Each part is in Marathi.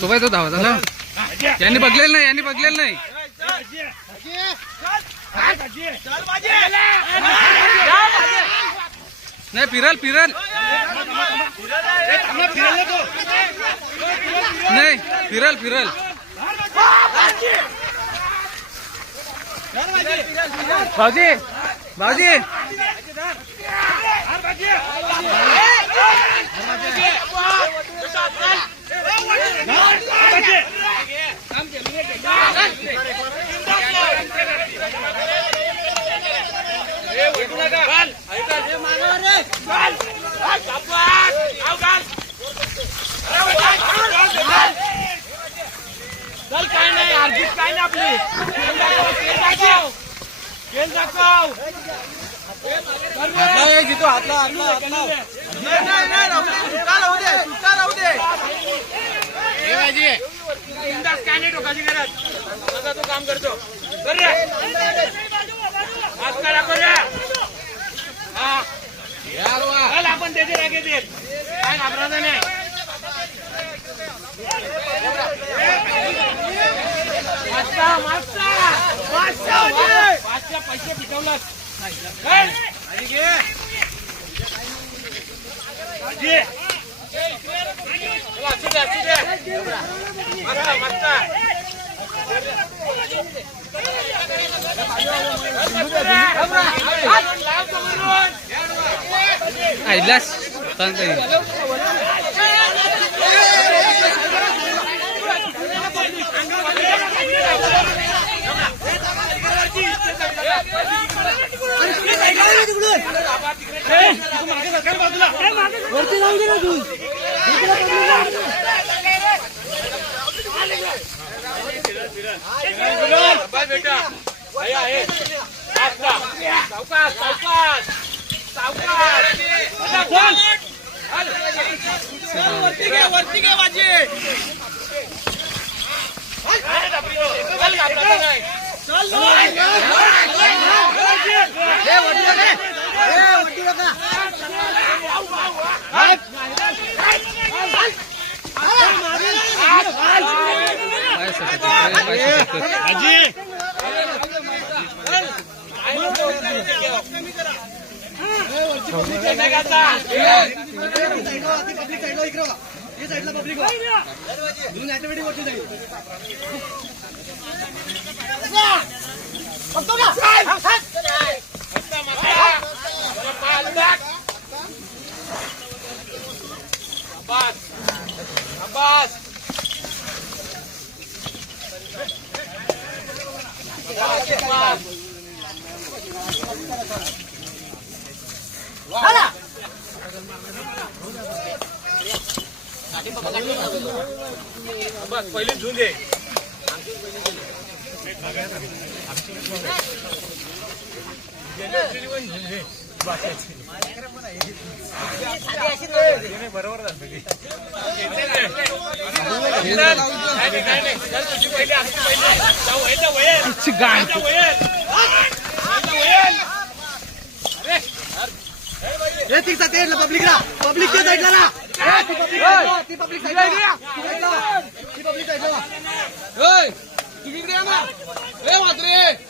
तो तो धावा झाला यांनी बघलेलं नाही यांनी बघलेलं नाही. नाही फिरल फिरल. नाही फिरल फिरल. भाऊजी. भाऊजी. चल काय नाही अर्जित तो काम करतो. आपण त्याचे रागे देत. काय घाबरायचं नाही. पैसे पिकवलात चल. आजी. चला, असू दे, असू दे. मस्त, मस्त. लाव समोरून. ऐकलास सांगता येईल बस बेटा आहे, आहे. वाचता. सावकाश सावकाश सावकाश बोल. चल. वरती घे वरती घे माझी चल घाबरायचं नाही. काय सकत आहे, काय सकत आहे. अब्बास अब्बास अब्बास अब्बास पहिले झुंज घे. आमची पहिली. जाऊ, वळेल, जाऊ, वळेल. पब्लिक च्या साईडला ना ती पब्लिक साईडला ती पब्लिक साईडला आवाज तू असं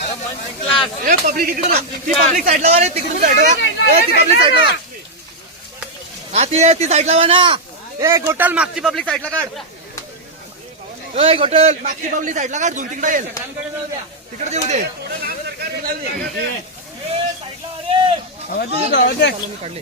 ए पब्लिक इकडे ना ती पब्लिक साईडला वा रे तिकडून साईडला ए ती पब्लिक साईडला हा ती आहे ती साईडला वा ना. ए गोटल मागची पब्लिक साईडला काढ. ए गोटल मागची पब्लिक साईडला काढ. दोन तीनदा येईल. तिकडे देऊ दे. काढले.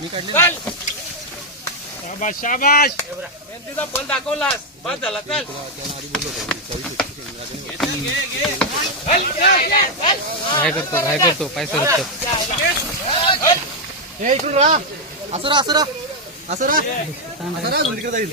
मी काढले. शाबाश शाबाश मेहनतीचा फल दाखवलास. बस झाला चल. काय करतो काय करतो? काय सरकतो ए इकडून राहा. असं राहा असं राहा. असं राहा. असं राहा तिकडे जाईल.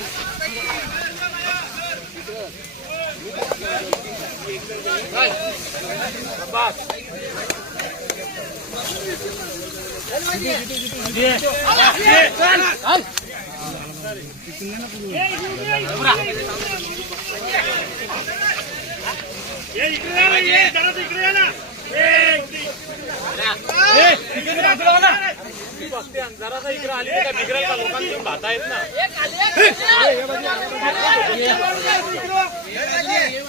माग माग तुम्ही पण आवाज द्या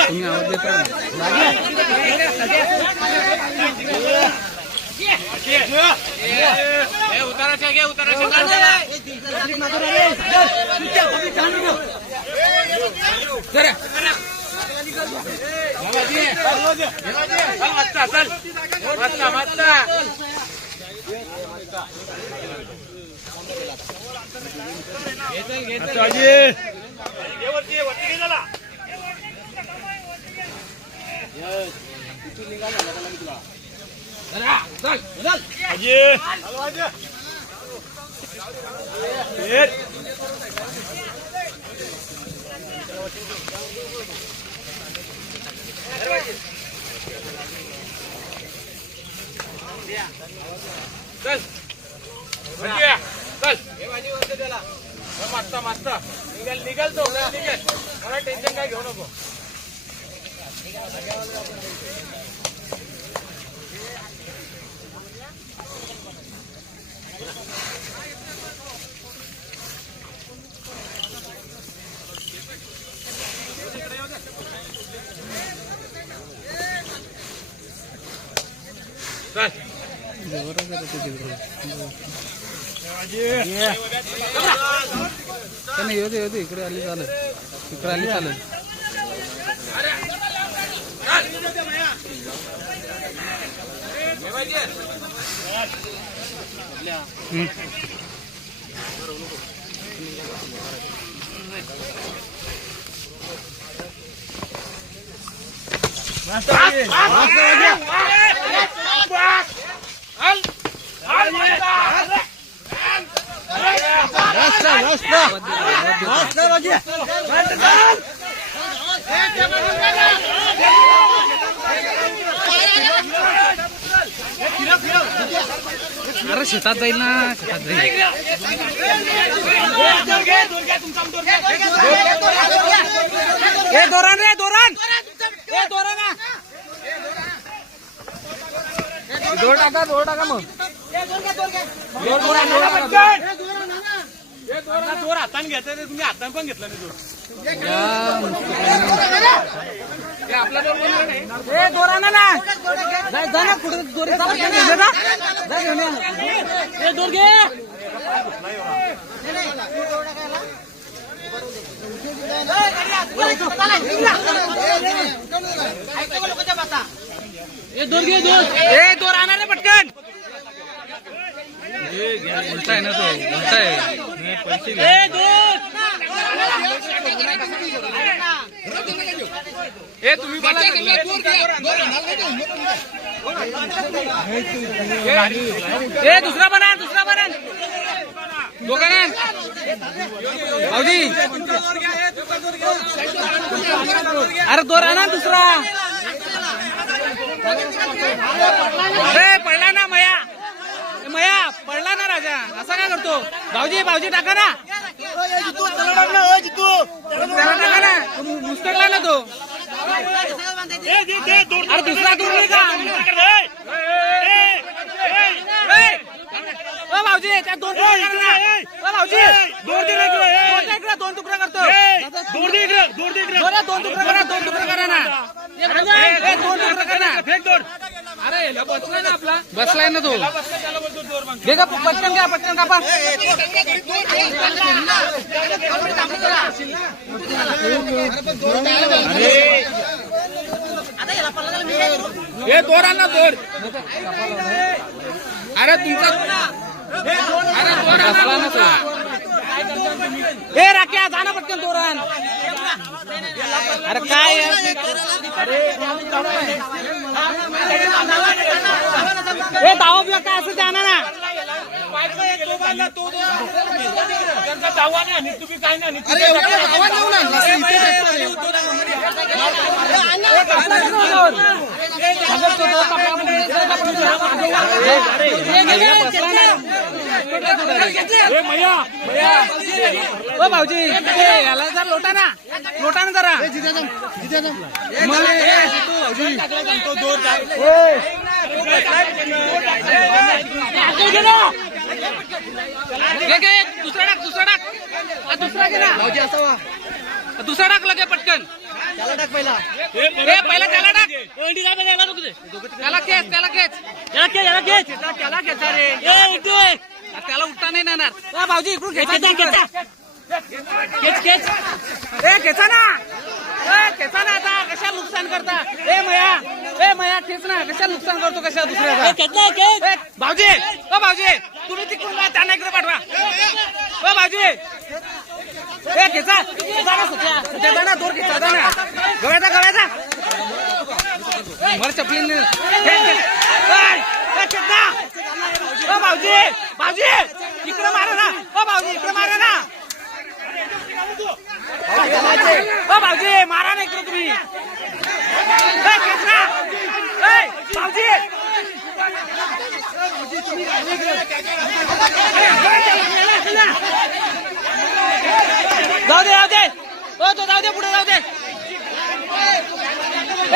तुम्ही आवाज देत उताराच्या घे उताराच्या चल वाजता चल. वाजता वाजता चल द्या चल हे म्हणजे त्याला मस्त मस्त निघाल निघाल तो निघाल मला टेन्शन काय घेऊ नको चल नाही येऊ दे येऊ दे इकडे आली चालेल. इकडे आली चालेल. हम्म. अरे शेतात जाईल ना शेतात जाईल. ए दोरान रे दोरान. ए दोरान. ना दोर टाका दोर टाका मग. दोर दोर टाका. जोर हाताने घेतलं ते तुम्ही हाताने पण घेतलं नाही जोर या, हे आपला दोर कोण आहे? ए दोरान ना. जा कुठे घे ए दोर घे दोर ए दोर आणा पटकन. उलटा आहे ना तो उलटा आहे. पैसे ए तुम्ही मला ए दुसरा बना दुसरा बना दोघांना. भाऊजी. अरे दोर आणा दुसरा. अरे पडला ना मया. मया पडला ना राजा असा काय करतो भाऊजी भाऊजी टाका ना त्याला टाका ना तो अरे दुसरा दूर नाही का. ओ भाऊजी त्या दोन तुकडे करा ना. ए, ए. ओ भाऊजी दोन दे इकडे. दोन दे इकडे, दोन तुकडे करतो दूर दे इकडं, दूर दे इकडं. बरं, दोन तुकडे करा दोन तुकडे करा ना ए, दोन तुकडे करा ना फेक दोन. अरे बसलाय ना आपला बसलाय ना तो का पटकन घ्या पटकन कापा ए, दोर ना दोर अरे तुमचा अरे तो ए राख्या जा ना पटकन दोरान अरे काय हे दावा बिवा काय असेल ते आणा ना काय अरे ओ भाऊजी. याला जरा लोटा ना. लोटा ना जरा. दुसरा टाक दुसरा हा, दुसरा घे ना. भाऊजी असावा दुसरा टाक लगे पटकन. त्याला टाक पहिला. ए पहिला त्याला टाक. त्याला खेच त्याला खेच. त्याला खेच त्याला खेचा. रे. उठतोय. त्याला उठता नाही येणार भाऊजी इकडून खेचा ना. ए खेचा ना आता. कशा नुकसान करता? ए मया. ए मया खेच ना. कशा नुकसान करतो कशा दुसऱ्याचा? ए, भाऊजी ओ भाऊजी तुम्ही तिकडून जा, त्यांना इकडे पाठवा. ओ भाऊजी. ए खेचा. ना सध्या ना दोर खेचा ना. गव्याचा गव्याचा मला चपली ओ भाऊजी भाऊजी इकडे मारा ना. ओ भाऊजी इकडे मारा ना. ओ भाऊजी मारा ना इकडे तुम्ही. ए, खेच ए, भाऊजी. जाऊ दे जाऊ दे. ओ तो जाऊ दे पुढे जाऊ दे.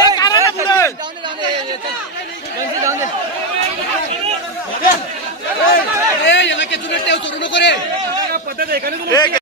ए करा ना पुढे. ए, याला खेचून ठेव सोडू नको रे पद्धत आहे का नाही तुला?